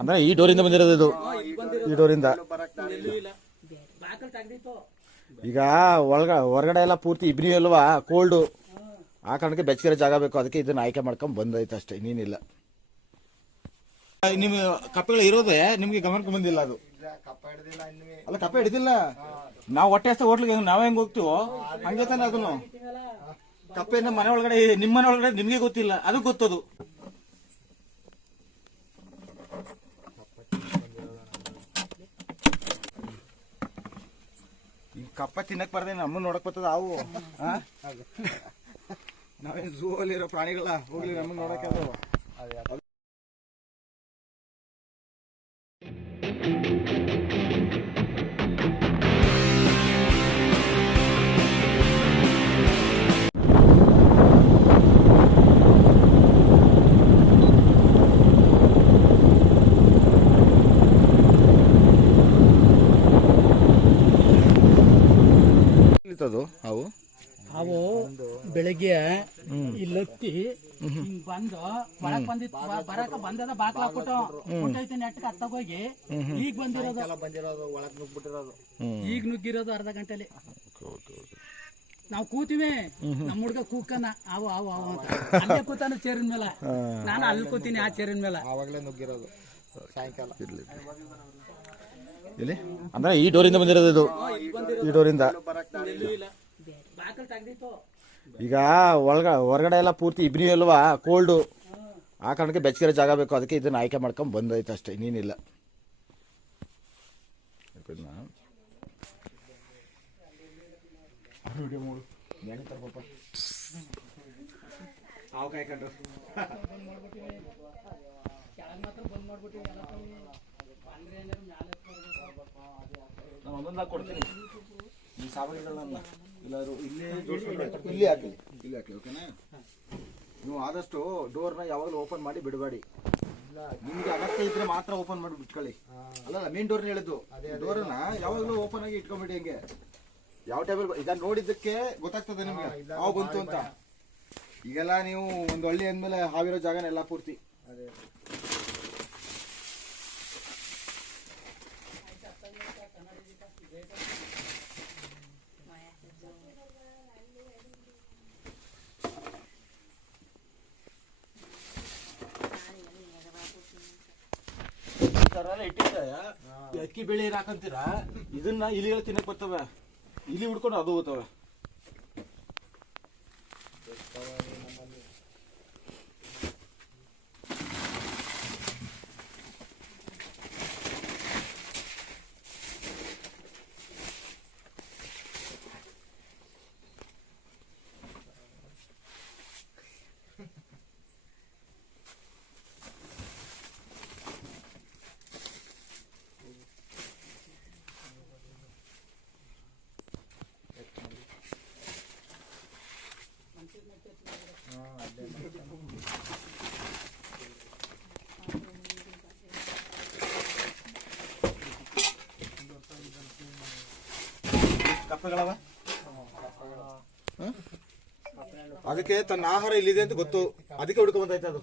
ಅಂದ್ರೆ ಈ ಡೋರಿಂದ ಬಂದಿರೋದು ಇದು, ಈ ಡೋರಿಂದ. ಈಗ ಹೊರಗಡೆ ಎಲ್ಲ ಪೂರ್ತಿ ಇಬ್ನಿ ಅಲ್ವಾ, ಕೋಲ್ಡು, ಆ ಕಾರಣಕ್ಕೆ ಬೆಚ್ಚಗಿರೋ ಜಾಗ ಬೇಕು, ಅದಕ್ಕೆ ಇದನ್ನ ಆಯ್ಕೆ ಮಾಡ್ಕೊಂಡ್ ಬಂದೈತೆ ಅಷ್ಟೇ, ಇನ್ನೇನಿಲ್ಲ. ನಿಮ್ ಕಪ್ಪೆಗಳು ಇರೋದೇ ನಿಮ್ಗೆ ಗಮನಕ್ಕೆ ಬಂದಿಲ್ಲ ಅದು. ಅಲ್ಲ, ಕಪ್ಪೆ ಹಿಡಿದಿಲ್ಲ. ನಾವು ಹೊಟ್ಟೆ ಹಸ್ತ ಹೋಟ್ಲಿಗೆ ನಾವೇ ಹೆಂಗ್ ಹೋಗ್ತೀವೋ ಹಂಗೆ ತಾನೆ ಅದನ್ನು. ಕಪ್ಪೆಯಿಂದ ಮನೆ ಒಳಗಡೆ, ನಿಮ್ಮ ಮನೆ ಒಳಗಡೆ ನಿಮ್ಗೆ ಗೊತ್ತಿಲ್ಲ, ಅದು ಗೊತ್ತದು. ಈ ಕಪ್ಪ ತಿನ್ನಕ್ ಬರ್ದೆ ನಮ್ಮನ್ನ ನೋಡಕ್ ಬರ್ತದ ಅವು. ನಾವೇನ್ ಝೂ ಅಲ್ಲಿರೋ ಪ್ರಾಣಿಗಳ ಹೋಗ್ಲಿ ನಮ್ಮನ್ನ ನೋಡಕ್ಕೆ ಅದು. ಅವು ಬೆಳಗ್ಗೆ ಇಲ್ಲತ್ತಿ ಹಿಂಗ್ ಬಂದು ಒಳಗ್ ಬಂದಿತ್, ಬರಕ ಬಂದದ ಬಾಕ್ಲ ಹಾಕ್ಬಿಟ್ಟು ಮುಟ್ಟೈತೆ ನೆಟ್ಗೆ ಹತ್ತಗೋಗಿ ಈಗ ಬಂದಿರೋದು, ಒಳಗ್ ನುಗ್ಬಿಟ್ಟಿರೋದು. ಈಗ ನುಗ್ಗಿರೋದು ಅರ್ಧ ಗಂಟೆಲಿ. ನಾವು ಕೂತೀವಿ, ನಮ್ಮ ಹುಡ್ಗ ಕೂಕನ ಅವು ಅವು ಅವು ಅಂತ ಅಲ್ಲೇ ಕೂತಾನ ಚೇರಿನ ಮೇಲೆ, ನಾನು ಅಲ್ಲಿ ಕೂತೀನಿ ಆ ಚೇರಿನ ಮೇಲೆ. ಆವಾಗಲೇ ನುಗ್ಗಿರೋದು ಸಾಯಂಕಾಲ. ಇಲ್ಲಿ ಅಂದ್ರೆ ಈ ಡೋರಿಂದ ಬಂದಿರೋದು ಇದು, ಈ ಡೋರಿಂದ. ಈಗ ಹೊರಗಡೆ ಎಲ್ಲ ಪೂರ್ತಿ ಇಬ್ನಿ ಅಲ್ವಾ, ಕೋಲ್ಡು, ಆ ಕಾರಣಕ್ಕೆ ಬೆಚ್ಚಗಿರೋ ಜಾಗ ಬೇಕು, ಅದಕ್ಕೆ ಇದನ್ನ ಆಯ್ಕೆ ಮಾಡ್ಕೊಂಡ್ ಬಂದೈತೆ ಅಷ್ಟೇ, ಇನ್ನೇನಿಲ್ಲ. ಕೊಡ್ತೀನಿ ಈ ಸಾಮಗ್ರಿಗಳನ್ನ ಎಲ್ಲರೂ ಇಲ್ಲೇ ಇಲ್ಲಿ ಹಾಕಿ, ಇಲ್ಲಿ ಹಾಕಿ, ಓಕೆನಾ? ನೀವು ಆದಷ್ಟು ಡೋರ್ನ ಯಾವಾಗಲೂ ಓಪನ್ ಮಾಡಿ ಬಿಡಬೇಡಿ. ನಿಮ್ಗೆ ಅಗತ್ಯ ಇದ್ರೆ ಮಾತ್ರ ಓಪನ್ ಮಾಡಿ ಬಿಟ್ಕೊಳ್ಳಿ. ಅಲ್ಲ, ಮೇನ್ ಡೋರ್ನ ಹೇಳಿದ್ದು, ಡೋರ್ನ ಯಾವಾಗಲೂ ಓಪನ್ ಆಗಿ ಇಟ್ಕೊಂಡ್ಬಿಡಿ. ಹಂಗೆ ಯಾವ ಟೈಬಲ್ ಈಗ ನೋಡಿದ್ದಕ್ಕೆ ಗೊತ್ತಾಗ್ತದೆ ನಿಮ್ಗೆ ಯಾವ ಬಂತು ಅಂತ. ಈಗೆಲ್ಲ ನೀವು ಒಂದು ಹಳ್ಳಿ ಅಂದ್ಮೇಲೆ ಹಾವಿರೋ ಜಾಗನೆಲ್ಲ ಪೂರ್ತಿ ಇಟ್ಟಿರ್ತಾಯ. ಅಕ್ಕಿ ಬೆಳೆ ಹಾಕಂತೀರ, ಇದನ್ನ ಇಲಿಗಳು ತಿನ್ನಕ್ ಬರ್ತವೆ, ಇಲಿ ಹುಡ್ಕೊಂಡು ಅದು ಹೋಗ್ತವೆ. ಕಪ್ಪೆಗಳವ, ಅದಕ್ಕೆ ತನ್ನ ಆಹಾರ ಇಲ್ಲಿದೆ ಅಂತ ಗೊತ್ತು, ಅದಕ್ಕೆ ಹುಡ್ಕೊಂಡ್ ಬಂದೈತೆ ಅದು.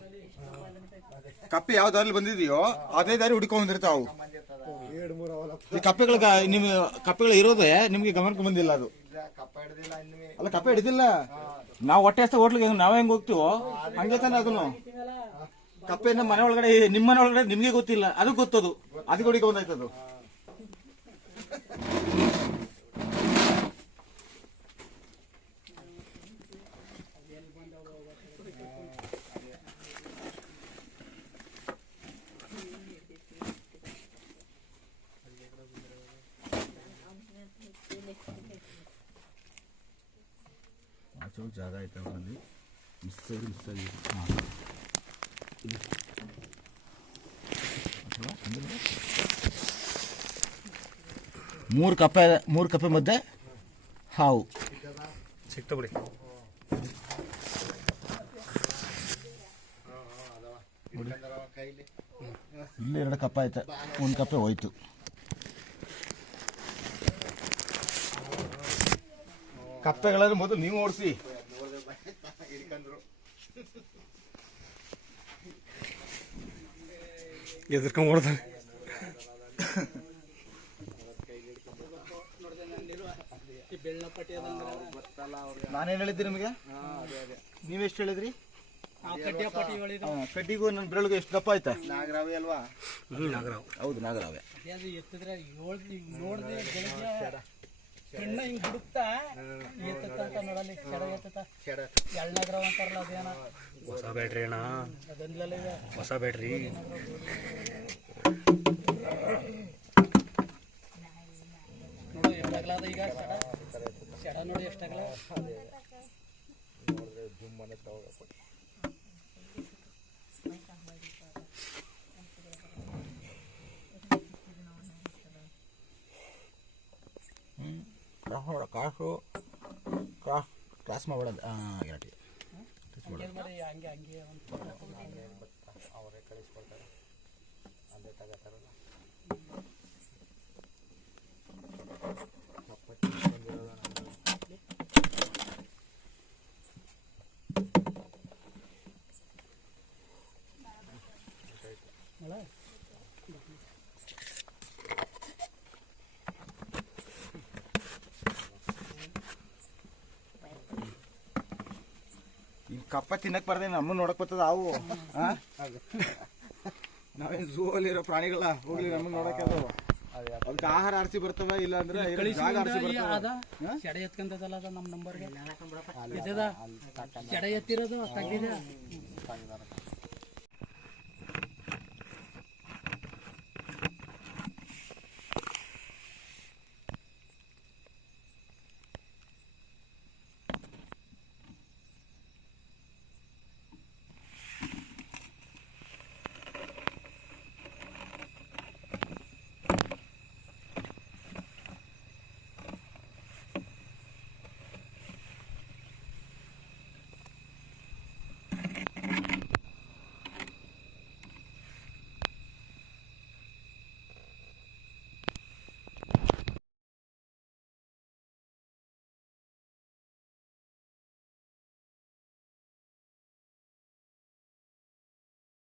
ಕಪ್ಪೆ ಯಾವ ದಾರಿ ಬಂದಿದೆಯೋ ಅದೇ ದಾರಿ ಹುಡ್ಕೊಂಡ್ ಬಂದಿರ್ತಾವು. ಈ ಕಪ್ಪೆಗಳು ಇರೋದೇ ನಿಮ್ಗೆ ಗಮನಕ್ಕೆ ಬಂದಿಲ್ಲ ಅದು. ಅಲ್ಲ, ಕಪ್ಪೆ ಹಿಡಿದಿಲ್ಲ. ನಾವು ಹೊಟ್ಟೆ ಹಸ್ತ ಹೋಟ್ಲಿಗೆ ನಾವೇ ಹೆಂಗ್ ಹೋಗ್ತೀವೋ ಹಂಗೆ ತಾನೆ ಅದನ್ನು. ಕಪ್ಪೆಯಿಂದ ಮನೆ ಒಳಗಡೆ, ನಿಮ್ಮ ಮನೆ ಒಳಗಡೆ ನಿಮ್ಗೆ ಗೊತ್ತಿಲ್ಲ, ಅದು ಗೊತ್ತದು, ಅದಕ್ಕೆ ಹುಡ್ಕೊಂಡ್ ಬಂದೈತೆ ಅದು. ಜಾಗ ಆಯ್ತು ಅವರಲ್ಲಿ ಮಿಸ್ ಆಗಿ ಮೂರು ಕಪ್ಪೆ ಮಧ್ಯೆ ಹಾವು ಸಿಕ್ತ ಬಿಡಿ. ಇಲ್ಲಿ 2 ಕಪ್ಪೆ ಆಯ್ತು, 1 ಕಪ್ಪೆ ಹೋಯ್ತು. ಕಪ್ಪೆಗಳನ್ನು ಮೊದಲು ನೀವು ಓಡಿಸಿ. ಎದ್ರಕೊಂಡ್ ಓಡ್ತಾನೆ. ಈ ಬೆಳ್ಳಪಟ್ಟಿ ನಾನೇನು ಹೇಳಿದ್ದೆ ನಿಮಗೆ? ನೀವೆಷ್ಟು ಹೇಳಿದ್ರಿ? ಕಡ್ಡಿಯಪಟ್ಟಿ ಹೇಳಿದ್ರು. ಕಡ್ಡಿಗೂ ನನ್ನ ಬೆರಳಿಗೆ ಎಷ್ಟು ದಪ್ಪ ಆಯ್ತಾ? ನಾಗರಾವಿ ಅಲ್ವಾ? ನಾಗರಾವ್. ಹೌದು, ನಾಗರಾವೆ. ಅದು ಎತ್ತಿದ್ರೆ ನೋಡ್ದೆ ಬೆಳಿಗ್ಗೆ ಕಣ್ಣ ಹಿಂಗ್ ಬಿಡುತ್ತಾ ಎತ್ತ ನೋಡಲ್ಲಿ ಕೆಡ ಎತ್ತ ಎಳ್ನಗ್ರವ ಅಂತಾರಲ್ಲ ಅದೇನ ಹೊಸ ಬ್ಯಾಟ್ರಿ ಅಣ್ಣ, ಅದನ್ನೆಲ್ಲ ಇದೆ. ಹೊಸ ಬ್ಯಾಟ್ರಿ. ನೋಡು ಎಷ್ಟಾಗ್ಲದ ಈಗ ಕೆಡ ನೋಡಿ ಎಷ್ಟಾಗ್ಲ. ಕಾಸು ಕ್ರಾಸ್ ಮಾಡಬೇಡ. ಹಂಗೆ ಮಾಡಿ ಹಂಗೆ ಹಂಗೆ ಅವರೇ ಕಳಿಸ್ಕೊಡ್ತಾರೆ, ಅಲ್ಲೇ ತಗೋತಾರಲ್ಲ. ಈ ಕಪ್ಪ ತಿನ್ನಕ್ ಬರ್ದೆ ನಮ್ಮನ್ನ ನೋಡಕ್ ಬರ್ತದ ಅವು. ನಾವೇನ್ ಝೂ ಅಲ್ಲಿರೋ ಪ್ರಾಣಿಗಳ ಹೋಗ್ಲಿ ನಮ್ಮನ್ನ ನೋಡಕ್ಕೆ ಅದು. ಅದಕ್ಕೆ ಆಹಾರ ಆರಿಸಿ ಬರ್ತವ, ಇಲ್ಲ ಅಂದ್ರೆ ಜಾಗ ಆರಿಸಿ ಬರ್ತವ. ಕೆಡ ಎತ್ಕೊಂತದಲ್ಲ ಅದ ನಮ್ಮ ನಂಬರ್ಗೆ ಕೆಡ ಎತ್ತಿರೋದು ತೆಗ್ದಿದೆ.